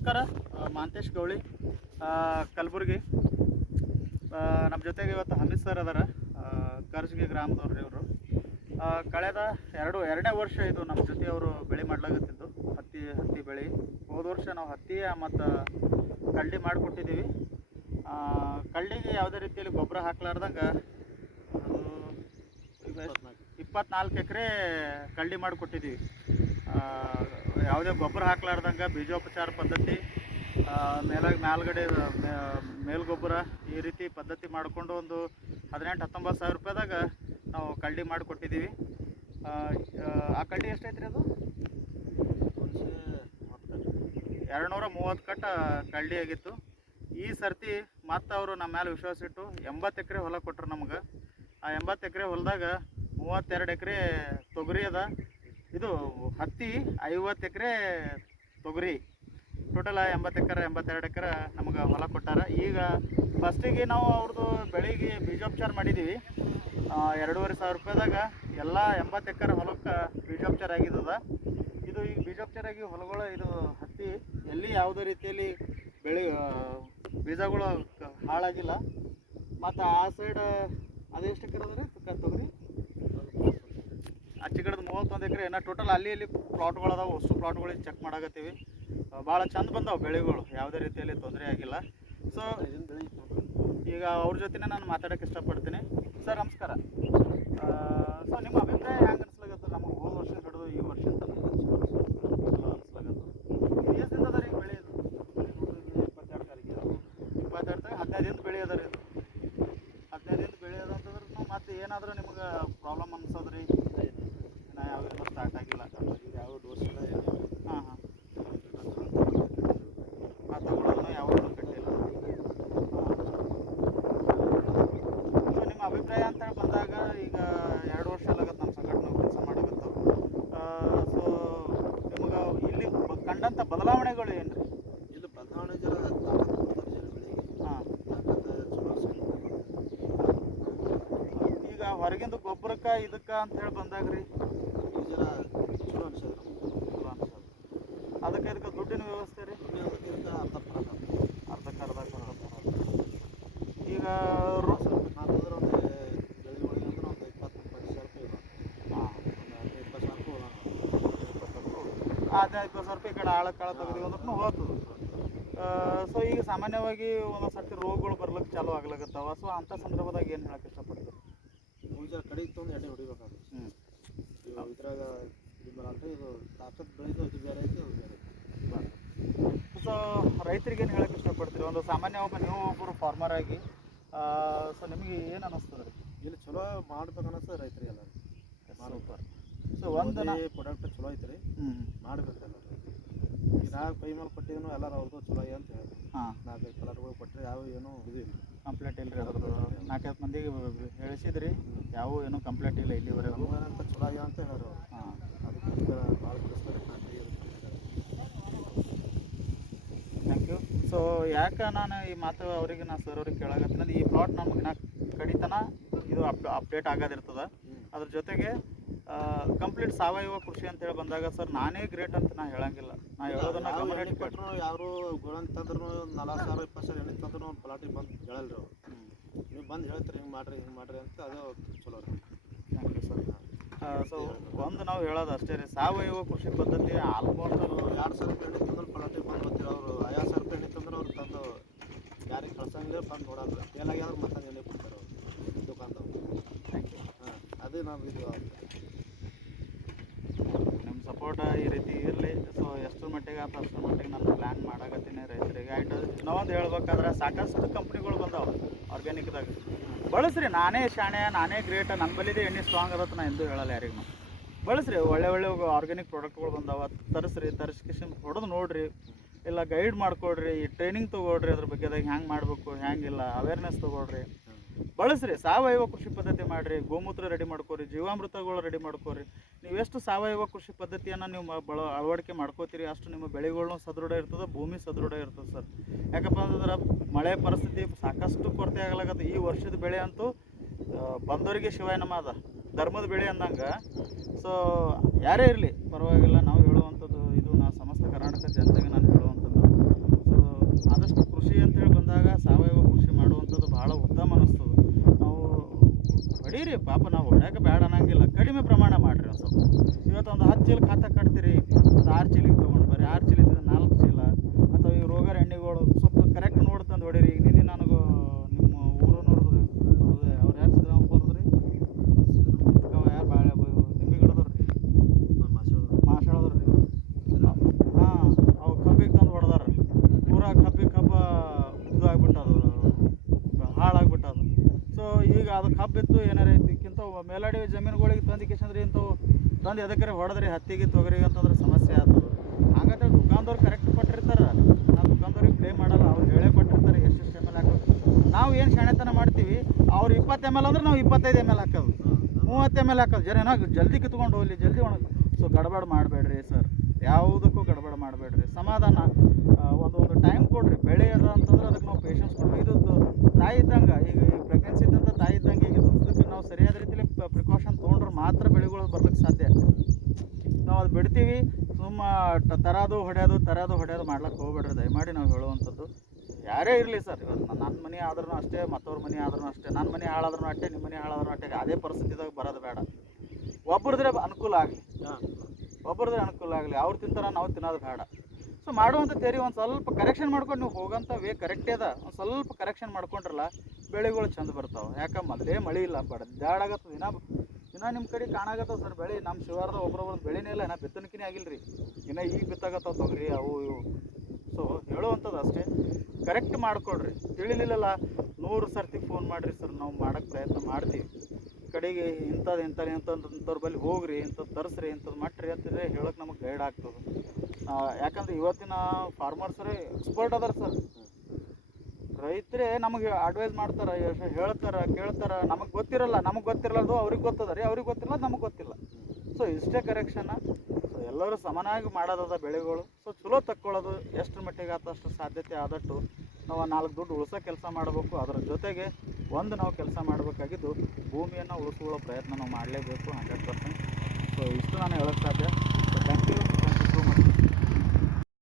ನಮಸ್ಕಾರ. ಮಾಂತೇಶ್ ಗೌಳಿ, ಕಲಬುರಗಿ. ನಮ್ಮ ಜೊತೆಗೆ ಇವತ್ತು ಹಮೀದ್ ಸರ್ ಅದಾರ, ಕರ್ಜ್ಗಿ ಗ್ರಾಮದವ್ರು ಇವರು. ಕಳೆದ ಎರಡನೇ ವರ್ಷ ಇದು ನಮ್ಮ ಜೊತೆ ಅವರು ಬೆಳೆ ಮಾಡ್ಲಾಗತ್ತಿದ್ದು, ಹತ್ತಿ ಬೆಳೆ. ಹೋದ ವರ್ಷ ನಾವು ಹತ್ತಿ ಮತ್ತು ಕಳ್ಳಿ ಮಾಡಿಕೊಟ್ಟಿದ್ದೀವಿ. ಕಳ್ಳಿಗೆ ಯಾವುದೇ ರೀತಿಯಲ್ಲಿ ಗೊಬ್ಬರ ಹಾಕ್ಲಾರ್ದಂಗೆ ಅದು 24 ಎಕರೆ ಕಳ್ಳಿ ಮಾಡಿಕೊಟ್ಟಿದ್ದೀವಿ. ಯಾವುದೇ ಗೊಬ್ಬರ ಹಾಕ್ಲಾರ್ದಂಗೆ ಬೀಜೋಪಚಾರ ಪದ್ಧತಿ, ಮೇಲ್ಗಡೆ ಮೇಲ್ಗೊಬ್ಬರ ಈ ರೀತಿ ಪದ್ಧತಿ ಮಾಡಿಕೊಂಡು ಒಂದು 18-19 ಸಾವಿರ ರೂಪಾಯಿದಾಗ ನಾವು ಕಳ್ಳಿ ಮಾಡಿಕೊಟ್ಟಿದ್ದೀವಿ. ಆ ಕಳ್ಳಿ ಎಷ್ಟೈತ್ರಿ? ಅದು 230 ಕಟ್ಟ ಕಳ್ಳಿ ಆಗಿತ್ತು. ಈ ಸರ್ತಿ ಮತ್ತು ಅವರು ನಮ್ಮ ಮೇಲೆ ವಿಶ್ವಾಸ ಇಟ್ಟು 80 ಎಕರೆ ಹೊಲ ಕೊಟ್ಟರು ನಮ್ಗೆ. ಆ 80 ಎಕರೆ ಹೊಲದಾಗ 32 ಎಕರೆ ತೊಗರಿ ಅದ. ಇದು ಹತ್ತಿ 50 ಎಕರೆ ತೊಗರಿ. ಟೋಟಲ್ 82 ಎಕರೆ ನಮಗೆ ಹೊಲ ಕೊಟ್ಟಾರ. ಈಗ ಫಸ್ಟಿಗೆ ನಾವು ಅವ್ರದ್ದು ಬೆಳೆಗೆ ಬೀಜೋಪಚಾರ ಮಾಡಿದ್ದೀವಿ. 2,500 ರೂಪಾಯಿದಾಗ ಎಲ್ಲ 80 ಎಕರೆ ಹೊಲಕ್ಕೆ ಬೀಜೋಪಚಾರ ಆಗಿದ್ದದ. ಇದು ಈಗ ಬೀಜೋಪಚಾರ ಆಗಿ ಹೊಲಗಳು, ಇದು ಹತ್ತಿ ಎಲ್ಲಿ ಯಾವುದೇ ರೀತಿಯಲ್ಲಿ ಬೀಜಗಳು ಹಾಳಾಗಿಲ್ಲ. ಮತ್ತು ಆ ಸೈಡ್ ಅದೆಷ್ಟು ಎಕರೆ ಅದ ರೀ ತೊಗರಿ? ಆಚೆ ಕಡೆದು 31 ಎಕರೆ. ಏನೋ ಟೋಟಲ್ ಅಲ್ಲಿ ಪ್ಲಾಟ್ಗಳು ಅದಾವೆ. ಅಷ್ಟು ಪ್ಲಾಟ್ಗಳಿಗೆ ಚೆಕ್ ಮಾಡಾಕತ್ತೀವಿ. ಭಾಳ ಚಂದ ಬಂದಾವೆ ಬೆಳೆಗಳು, ಯಾವುದೇ ರೀತಿಯಲ್ಲಿ ತೊಂದರೆ ಆಗಿಲ್ಲ. ಸೊ ಈಗ ಅವ್ರ ಜೊತೆನೇ ನಾನು ಮಾತಾಡೋಕ್ಕೆ ಇಷ್ಟಪಡ್ತೀನಿ. ಸರ್ ನಮಸ್ಕಾರ. ಸೊ ನಿಮ್ಮ ಅಭಿಪ್ರಾಯ ಹೆಂಗೆ ಅನಿಸ್ಲಾಗತ್ತೆ? ನಮಗೆ ಹೋದ ವರ್ಷ ಹಿಡಿದು ಈ ವರ್ಷ ಅಂತ ಚಲೋ ಅನಿಸ್ಲಾಗತ್ತೆ. ಎಷ್ಟು ದಿನ ಅದ ರೀ ಬೆಳೆ? 22 ತಾರೀಕಿಗೆ 15 ದಿನದ ಬೆಳೆ ಅದ ರೀ. ಇದು 15 ದಿನದ ಬೆಳೆ ಅದ ಅಂತಂದ್ರೆ ಮತ್ತೆ ಏನಾದರೂ ನಿಮ್ಗೆ ಪ್ರಾಬ್ಲಮ್ ಅನ್ಸೋದ್ರಿ? ಯಾವ್ದು ಸ್ಟಾರ್ಟ್ ಆಗಿಲ್ಲ, ಯಾವ ಡೋಸ್ ಇಲ್ಲ. ಹಾಂ ತಗೊಳ್ಳೋದನ್ನು ಯಾವುದು ಕಟ್ಟಿಲ್ಲ. ಸೊ ನಿಮ್ಮ ಅಭಿಪ್ರಾಯ ಅಂತ ಹೇಳಿ ಬಂದಾಗ, ಈಗ 2 ವರ್ಷ ಆಗತ್ತೆ ನಮ್ಮ ಸಂಘಟನೆ ಕೆಲಸ ಮಾಡಾಕತ್ತು. ಸೊ ನಿಮ್ಗೆ ಇಲ್ಲಿ ಕಂಡಂಥ ಬದಲಾವಣೆಗಳು ಏನು ರೀ? ಇಲ್ಲಿ ಬದಲಾವಣೆ ಹಾಂ, ಈಗ ಹೊರಗಿಂದ ಗೊಬ್ಬರಕ್ಕೆ ಇದಕ್ಕೆ ಅಂತ ಹೇಳಿ ಬಂದಾಗ ರೀ ಚಲೋ ಅನ್ಸೋದು. ಅದಕ್ಕೆ ಇದಕ್ಕೆ ದುಡ್ಡಿನ ವ್ಯವಸ್ಥೆ ರೀ? ಅರ್ಧಕ್ಕೆ ಅರ್ಧ ಈಗ ಹಾಕಿದ್ರೆ ಒಂದು ಬೆಳೆಗಳಿಗೆ ಅಂದ್ರೆ ಒಂದು 20-25 ಸಾವಿರ ರೂಪಾಯಿ. ಹಾಂ, 20 ಸಾವಿರ ರೂಪಾಯಿ. 20 ರೂಪಾಯಿ ಈ ಕಡೆ ಆಳ ತೆಗೆದು ಅಂದ್ರೂ ಹೋಗ್ತದೆ. ಸೊ ಈಗ ಸಾಮಾನ್ಯವಾಗಿ ಒಂದೊಂದು ಸರ್ತಿ ರೋಗಗಳು ಬರ್ಲಿಕ್ಕೆ ಚಾಲು ಆಗ್ಲಾಗತ್ತಾವ. ಸೊ ಅಂಥ ಸಂದರ್ಭದಾಗ ಏನು ಹೇಳಕ್ಕೆ ಇಷ್ಟಪಡ್ತೀವಿ? ಮುಂಜಾನೆ ಕಡೆಗೆ ತೊಗೊಂಡು ಎಣ್ಣೆ ಹೊಡಿಬೇಕಾಗುತ್ತೆ. ಇದ್ರಾಗ ಇದು ತಾಕತ್ ಬೆಳೆದು ಇದು ಬೇರೆ ಐತಿ, ಅದು ಬೇರೆ ಐತಿ. ಸೊ ರೈತರಿಗೆ ಏನು ಹೇಳಕ್ಕೆ ಇಷ್ಟಪಡ್ತೀರಿ? ಒಂದು ಸಾಮಾನ್ಯ ನೀವು ಒಬ್ಬರು ಫಾರ್ಮರ್ ಆಗಿ, ಸೊ ನಿಮಗೆ ಏನು ಅನ್ನಿಸ್ತದೆ ರೀ? ಇಲ್ಲಿ ಚಲೋ ಮಾಡ್ಬೇಕು ಅನ್ನಿಸ್ತದೆ ರೈತರಿಗೆಲ್ಲ. ಸೂಪರ್. ಸೊ ಒಂದು ಪ್ರಾಡಕ್ಟ್ ಚಲೋ ಐತೆ ರೀ, ಮಾಡ್ಬೇಕು ಎಲ್ಲ. ಈಗ ನಾವು ಕೈ ಮೇಲೆ ಕೊಟ್ಟಿದ್ದೀನೋ ಎಲ್ಲರೂ ಅವ್ರದ್ದು ಚಲೋ ಅಂತ ಹೇಳಿ. ಹಾಂ, 4-5 ಕಲರ್ಗಳು ಕೊಟ್ಟರೆ ಯಾವ ಏನೂ ಇದು ಇಲ್ಲ, ಕಂಪ್ಲೇಂಟ್ ಇಲ್ಲ ರೀ. ಅದ್ರದ್ದು 4-5 ಮಂದಿಗೆ ಹೇಳಿಸಿದ್ರಿ, ಯಾವ ಏನೂ ಕಂಪ್ಲೇಂಟ್ ಇಲ್ಲ ಇಲ್ಲಿವರೆಗೂ ಅಂತ ಚಲೋ ಆಗ್ಯಾವ ಅಂತ ಹೇಳೋರು ಅವ್ರು. ಹಾಂ, ಅದಕ್ಕೆ ಭಾಳ ಬಿಡಿಸ್ತಾರೆ. Thank you. ಸೊ ಯಾಕೆ ನಾನು ಈ ಮಾತು ಅವ್ರಿಗೆ ಸರ್ ಅವ್ರಿಗೆ ಕೇಳಾಕತ್ತೀನಿ, ಈ ಪ್ಲಾಟ್ ನಮಗೆ ಕಡಿತನ ಇದು ಅಪ್ಡೇಟ್ ಆಗೋದಿರ್ತದೆ. ಅದ್ರ ಜೊತೆಗೆ ಕಂಪ್ಲೀಟ್ ಸಾವಯವ ಕೃಷಿ ಅಂತ ಹೇಳಿ ಬಂದಾಗ ಸರ್ ನಾನೇ ಗ್ರೇಟ್ ಅಂತ ನಾನು ಹೇಳಂಗಿಲ್ಲ. ನಾನು ಹೇಳೋದನ್ನ ಗಮನ ಕೊಟ್ಟರು ಯಾರು ಗೋಳಂತಂದ್ರೂ 40,000 20,000 ಎಣ್ಣೆ ತಂದ್ರೂ ಒಂದು ಪ್ಲಾಟಿಗೆ ಬಂದು ಹೇಳಲ್ರಿ ಅವ್ರು. ನೀವು ಬಂದು ಹೇಳ್ತೀರಿ ಹಿಂಗೆ ಮಾಡಿರಿ ಅಂತ, ಅದು ಚಲೋ ರೀ. Thank you sir. ಸೊ ಒಂದು ನಾವು ಹೇಳೋದು ಅಷ್ಟೇ ರೀ, ಸಾವಯವ ಕೃಷಿ ಪದ್ಧತಿ ಆಲ್ಮೋಸ್ಟ್ 2,000 ರೂಪಾಯಿ ಎಣ್ಣೆ ತಂದ್ರೆ ಪ್ಲಾಟಿಗೆ ಬಂದು ಬರ್ತೀರಿ. ಅವರು 50,000 ರೂಪಾಯಿ ಎಣ್ಣೆ ತಂದ್ರೆ ಅವ್ರು ತಂದು ಯಾರಿಗೆ ಕಳ್ಸಂಗಿಲ್ಲ, ಬಂದು ನೋಡಲ್ಲ. ಫೇಲಾಗಿ ಆದ್ರೆ ಮತ್ತೆ ಎಣ್ಣೆ ಕೊಡ್ತಾರೆ ಅವ್ರು ದುಕಾನ್ದವ್ರು. Thank you. ಹಾಂ, ಅದೇ ನಾವು ಇದು ನಿಮ್ಮ ಸಪೋರ್ಟ್ ಈ ರೀತಿ ಇರಲಿ. ಸೊ ಎಷ್ಟರ ಮಟ್ಟಿಗೆ ಆತ ಅಷ್ಟರ ಮಟ್ಟಿಗೆ ನಾನು ಪ್ಲ್ಯಾನ್ ಮಾಡಾಕತ್ತೀನಿ ರೈತರಿಗೆ. ಆ್ಯಂಡ್ ಇನ್ನೊಂದು ಹೇಳ್ಬೇಕಾದ್ರೆ ಸಾಕಷ್ಟು ಕಂಪ್ನಿಗಳು ಬಂದಾವೆ ಆರ್ಗ್ಯಾನಿಕ್ದಾಗ. ಬಳಸ್ರಿ. ನಾನೇ ಶಾಣೆ, ನಾನೇ ಗ್ರೇಟ್, ನನ್ನ ಬಲ್ಲಿದೆ ಎಣ್ಣೆ ಸ್ಟ್ರಾಂಗ್ ಅದತ್ತು ನಾನು ಎಂದೂ ಹೇಳಲ್ಲ ಯಾರಿಗೂ. ಬಳಸ್ರಿ. ಒಳ್ಳೆ ಆರ್ಗ್ಯಾನಿಕ್ ಪ್ರಾಡಕ್ಟ್ಗಳು ಬಂದಾವೆ, ತರಿಸ್ಕೇಶನ್ ಹೊಡೆದು ನೋಡಿರಿ, ಇಲ್ಲ ಗೈಡ್ ಮಾಡ್ಕೊಡ್ರಿ, ಟ್ರೈನಿಂಗ್ ತೊಗೊಳ್ರಿ, ಅದ್ರ ಬಗ್ಗೆದಾಗ ಹೆಂಗೆ ಮಾಡಬೇಕು ಹೆಂಗಿಲ್ಲ ಅವೇರ್ನೆಸ್ ತೊಗೊಳ್ರಿ. ಬಳಸ್ರಿ. ಸಾವಯವ ಕೃಷಿ ಪದ್ಧತಿ ಮಾಡಿರಿ. ಗೋಮೂತ್ರ ರೆಡಿ ಮಾಡ್ಕೊರಿ, ಜೀವಾಮೃತಗಳು ರೆಡಿ ಮಾಡ್ಕೊರಿ. ನೀವು ಎಷ್ಟು ಸಾವಯವ ಕೃಷಿ ಪದ್ಧತಿಯನ್ನು ನೀವು ಅಳವಡಿಕೆ ಮಾಡ್ಕೋತೀರಿ, ಅಷ್ಟು ನಿಮ್ಮ ಬೆಳೆಗಳನ್ನೂ ಸದೃಢ ಇರ್ತದೆ, ಭೂಮಿ ಸದೃಢ ಇರ್ತದೆ ಸರ್. ಯಾಕಪ್ಪ ಅಂತಂದ್ರೆ ಮಳೆ ಪರಿಸ್ಥಿತಿ ಸಾಕಷ್ಟು ಕೊರತೆ ಆಗಲಾಗತ್ತೆ. ಈ ವರ್ಷದ ಬೆಳೆ ಅಂತೂ ಬಂದವರಿಗೆ ಶಿವಾಯನಮ ಅದ, ಧರ್ಮದ ಬೆಳೆ ಅಂದಂಗೆ. ಸೊ ಯಾರೇ ಇರಲಿ ಪರವಾಗಿಲ್ಲ, ನಾವು ಹೇಳುವಂಥದ್ದು ಇದು, ನಾನು ಸಮಸ್ತ ಕರ್ನಾಟಕ ಜನತೆಗೆ ನಾನು ಹೇಳುವಂಥದ್ದು ಒಂದು ಸ್ವಲ್ಪ. ಇವತ್ತೊಂದು 10 ಚೀಲ ಖಾತ ಕಟ್ತೀರಿ, ಒಂದು 6 ಚೀಲಿಗೆ ತೊಗೊಂಡು ಬರ್ರಿ, 6 ಚೀಲದಿಂದ 4 ಚೀಲ ಅಥವಾ ಈ ರೋಗರ ಎಣ್ಣೆಗಳು ಸ್ವಲ್ಪ ಕರೆಕ್ಟ್ ನೋಡ್ತಂದು ಹೊಡೀರಿ. ಈಗ ನಿನ್ನೆ ನನಗೆ ನಿಮ್ಮ ಊರು ನೋಡಿದ್ರಿ ಅವ್ರು ಯಾರು ಸಿದ್ದರಾಮಪ್ಪ ಅವ್ರದ್ರಿ, ಯಾರು ಬಾಳೆ ನಿಂಬೆ ಗಿಡದವ್ರು ರೀ, ಮಾಷಾಳದವ್ರು ರೀ. ಹಾಂ, ಅವು ಕಬ್ಬಿಗೆ ತಂದು ಹೊಡೆದಾರ, ಪೂರಾ ಕಬ್ಬ ಇದು ಆಗ್ಬಿಟ್ಟದು, ಹಾಳಾಗ್ಬಿಟ್ಟದು. ಸೊ ಈಗ ಅದು ಕಬ್ಬಿತ್ತು ಏನಾರ ಐತಿಕ್ಕಿಂತ ಮೇಲಾಡಿ ಜಮೀನುಗಳಿಗೆ ತಂದಿಕೆಸಂದ್ರೆ ಇಂಥವು ತಂದು ಎದಕ್ಕೆ ಹೊಡೆದ್ರಿ ಹತ್ತಿಗೆ ತೊಗರಿಗೆ ಅಂತಂದ್ರೆ ಸಮಸ್ಯೆ ಆಗ್ತದೆ. ಹಾಗಾದ್ರೆ ದುಕಾನ್ದವ್ರು ಕರೆಕ್ಟ್ ಕೊಟ್ಟಿರ್ತಾರೆ, ನಾವು ದುಕಾನ್ದವ್ರಿಗೆ ಪ್ಲೇ ಮಾಡಲ್ಲ, ಅವ್ರು ಹೇಳೇ ಕೊಟ್ಟಿರ್ತಾರೆ ಎಷ್ಟು ಎಮ್ ಎಲ್ ಹಾಕೋದು. ನಾವು ಏನು ಶಾಣೆತನ ಮಾಡ್ತೀವಿ, ಅವ್ರು 20 ml ಅಂದ್ರೆ ನಾವು 25 ml ಹಾಕೋದು, 30 ml ಹಾಕೋದು. ಜನ ಜಲ್ದಿ ಕಿತ್ಕೊಂಡು ಹೋಗಲಿ, ಜಲ್ದಿ ಒಣಗಿ. ಸೊ ಗಡ್ಬಡ್ ಮಾಡಬೇಡ್ರಿ ಸರ್, ಯಾವುದಕ್ಕೂ ಗಡ್ಬಡ್ ಮಾಡಬೇಡ್ರಿ. ಸಮಾಧಾನ, ಒಂದು ಟೈಮ್ ಕೊಡ್ರಿ. ಬೆಳೆ ಅದ ಅಂತಂದ್ರೆ ಅದಕ್ಕೆ ನಾವು ಪೇಷನ್ಸ್ ಕೊಡ್ಬೇಕು. ಇದು ತಾಯಿ ಇದ್ದಂಗೆ, ಈಗ ಪ್ರೆಗ್ನೆನ್ಸಿ ಇದ್ದಂಥ ತಾಯಿ ಇದ್ದಂಗೆ ಈಗ ಇದಕ್ಕೆ ನಾವು ಸರಿಯಾದ ರೀತಿಯಲ್ಲಿ ಪ್ರಿಕಾಷನ್ ತೊಗೊಂಡ್ರೆ ಮಾತ್ರ ಬೆಳೆಗಳು ಬರ್ಲಿಕ್ಕೆ ಸಾಧ್ಯ. ನಾವು ಅದು ಬಿಡ್ತೀವಿ, ಸುಮ್ಮ ತರೋದು ಹೊಡೆಯೋದು ಮಾಡ್ಲಿಕ್ಕೆ ಹೋಗ್ಬೇಡ್ರಿ ದಯಮಾಡಿ ನಾವು ಹೇಳುವಂಥದ್ದು. ಯಾರೇ ಇರಲಿ ಸರ್, ಇವತ್ತು ನನ್ನ ಮನೆ ಆದ್ರೂ ಅಷ್ಟೇ, ಮತ್ತವ್ರ ಮನೆ ಆದ್ರೂ ಅಷ್ಟೇ, ನನ್ನ ಮನೆ ಹಾಳಾದ್ರೂ ಅಷ್ಟೇ, ನಿಮ್ಮ ಮನೆ ಹಾಳಾದ್ರೂ ಅಷ್ಟೇ. ಅದೇ ಪರಿಸ್ಥಿತಿದಾಗ ಬರೋದು ಬೇಡ. ಒಬ್ಬರದ್ರೆ ಅನುಕೂಲ ಆಗಲಿ, ಅನುಕೂಲ ಆಗಲಿ, ಅವ್ರು ತಿಂತಾರ ನಾವು ತಿನ್ನೋದು ಬೇಡ. ಸೊ ಮಾಡುವಂಥ ತೇರಿ ಒಂದು ಸ್ವಲ್ಪ ಕರೆಕ್ಷನ್ ಮಾಡ್ಕೊಂಡು ನೀವು ಹೋಗೋಂಥ ವೇ ಕರೆಕ್ಟೇ ಅದ, ಒಂದು ಸ್ವಲ್ಪ ಕರೆಕ್ಷನ್ ಮಾಡ್ಕೊಂಡ್ರಲ್ಲ ಬೆಳೆಗಳು ಚಂದ ಬರ್ತಾವೆ. ಯಾಕೆ ಮೊದಲೇ ಮಳೆ ಇಲ್ಲ, ಬಡ್ದಾಡಾಗತ್ತದ. ದಿನ ನಿಮ್ಮ ಕಡೆ ಕಾಣಾಗತ್ತವ ಸರ್ ಬೆಳೆ. ನಮ್ಮ ಶಿವಾರದ ಒಬ್ರೊಬ್ರು ಬೆಳೆನೇ ಇಲ್ಲ, ಬಿತ್ತನಕಿನೇ ಆಗಿಲ್ಲ ರೀ, ಇನ್ನು ಈಗ ಬಿತ್ತಾಗತ್ತವ ತೊಗರಿ ಅವು ಇವು. ಸೊ ಹೇಳುವಂಥದ್ದು ಅಷ್ಟೇ, ಕರೆಕ್ಟ್ ಮಾಡ್ಕೊಡ್ರಿ. ತಿಳಿಲಿಲ್ಲಲ್ಲ 100 ಸರ್ತಿ ಫೋನ್ ಮಾಡಿರಿ ಸರ್, ನಾವು ಮಾಡೋಕ್ಕೆ ಪ್ರಯತ್ನ ಮಾಡ್ತೀವಿ. ಕಡೆಗೆ ಇಂಥವ್ರ ಬಳಿ ಹೋಗ್ರಿ, ಇಂಥದ್ದು ತರಿಸ್ರಿ, ಇಂಥದ್ದು ಮಟ್ರಿ ಅಂತಂದರೆ ಹೇಳೋಕೆ ನಮಗೆ ಗೈಡ್ ಆಗ್ತದೆ. ಯಾಕಂದ್ರೆ ಇವತ್ತಿನ ಫಾರ್ಮರ್ಸರೇ ಎಕ್ಸ್ಪರ್ಟ್ ಅದಾರ ಸರ್. ರೈತರೇ ನಮಗೆ ಅಡ್ವೈಸ್ ಮಾಡ್ತಾರೆ, ಹೇಳ್ತಾರೆ, ಕೇಳ್ತಾರೆ. ನಮಗೆ ಗೊತ್ತಿರಲ್ಲ, ಅವ್ರಿಗೆ ಗೊತ್ತದ ರೀ, ಅವ್ರಿಗೆ ಗೊತ್ತಿಲ್ಲ, ನಮಗೆ ಗೊತ್ತಿಲ್ಲ. ಸೊ ಇಷ್ಟೇ ಕರೆಕ್ಷನ್ನ. ಸೊ ಎಲ್ಲರೂ ಸಮನಾಗಿ ಮಾಡೋದದ ಬೆಳೆಗಳು. ಸೊ ಚಲೋ ತಕ್ಕೊಳ್ಳೋದು, ಎಷ್ಟರ ಮಟ್ಟಿಗೆ ಅಷ್ಟು ಸಾಧ್ಯತೆ ಆದಷ್ಟು ನಾವು 4 ದುಡ್ಡು ಉಳಿಸೋ ಕೆಲಸ ಮಾಡಬೇಕು. ಅದರ ಜೊತೆಗೆ ನಾವು ಕೆಲಸ ಮಾಡಬೇಕಾಗಿದ್ದು ಭೂಮಿಯನ್ನು ಉಳಿಸ್ಕೊಳ್ಳೋ ಪ್ರಯತ್ನ ನಾವು ಮಾಡಲೇಬೇಕು 100%. ಸೊ ಇಷ್ಟು ನಾನು ಹೇಳೋಕ್ಕೆ ಸಾಧ್ಯ. ಸೊ